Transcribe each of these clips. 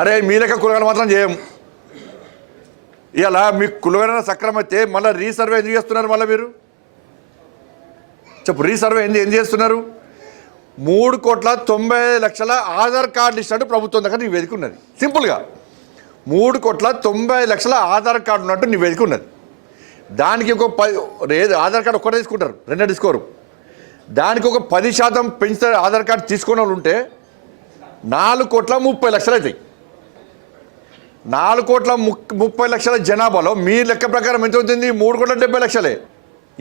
అరే మీ లెక్క కులగణ మాత్రం చేయం. ఇలా మీ కులగణ సక్రమైతే మళ్ళీ రీసర్వే ఎందుకు చేస్తున్నారు? మళ్ళీ మీరు చెప్పు, రీసర్వే ఎందుకు చేస్తున్నారు? 3,90,00,000 ఆధార్ కార్డులు ఇచ్చినట్టు ప్రభుత్వం దగ్గర నివేదిక ఉన్నది. సింపుల్గా 3,90,00,000 ఆధార్ కార్డు ఉన్నట్టు నివేదిక ఉన్నది. దానికి ఒక ఆధార్ కార్డు ఒక్కటే తీసుకుంటారు, రెండే తీసుకోరు. దానికి ఒక 10% పెంచుతారు. ఆధార్ కార్డు తీసుకున్న వాళ్ళు ఉంటే 4,30,00,000 అవుతాయి. 4,30,00,000 జనాభాలో మీ లెక్క ప్రకారం ఎంత అవుతుంది? 3,70,00,000.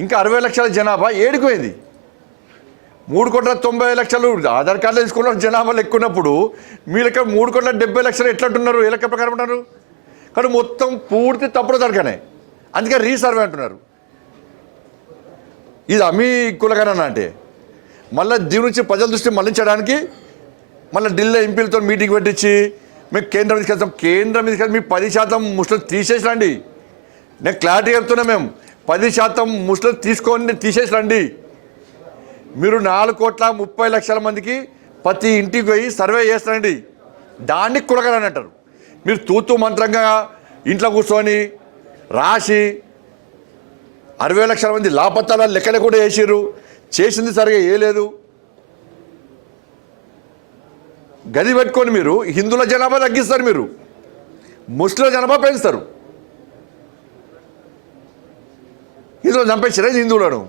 ఇంకా 60,00,000 జనాభా ఏడిపోయింది. 3,90,00,000 ఆధార్ కార్డులు తీసుకున్న జనాభాలు ఎక్కున్నప్పుడు మీ లెక్క 3,70,00,000 ఎట్లంటున్నారు? ఏ లెక్క ప్రకారం అంటున్నారు? కానీ మొత్తం పూర్తి తప్పుడు దొరకనే. అందుకే రీసర్వే అంటున్నారు. ఇది అమీ కులగణన అంటే మళ్ళీ దీని నుంచి ప్రజల దృష్టి మళ్లించడానికి మళ్ళీ ఢిల్లీ ఎంపీలతో మీటింగ్ పెట్టించి మేము కేంద్రం తీసుకెళ్తాం. కేంద్రం తీసుకెళ్తే మీ 10% ముస్లిం తీసేసిరండి. నేను క్లారిటీ చెప్తున్నా, మేము 10% ముస్లిం తీసేసిరండి. మీరు 4,30,00,000 మందికి ప్రతి ఇంటికి పోయి సర్వే చేస్తారండి. దాన్ని కులగణన అంటారు. మీరు తూతూ మంత్రంగా ఇంట్లో కూర్చొని రాసి 60,00,000 మంది లాపత్తాల లెక్కలు కూడా వేసారు. చేసింది సరిగా వేయలేదు. గది పెట్టుకొని మీరు హిందువుల జనాభా తగ్గిస్తారు, మీరు ముస్లింల జనాభా పెంచుతారు. హిందువులు చంపేసారా హిందువులను?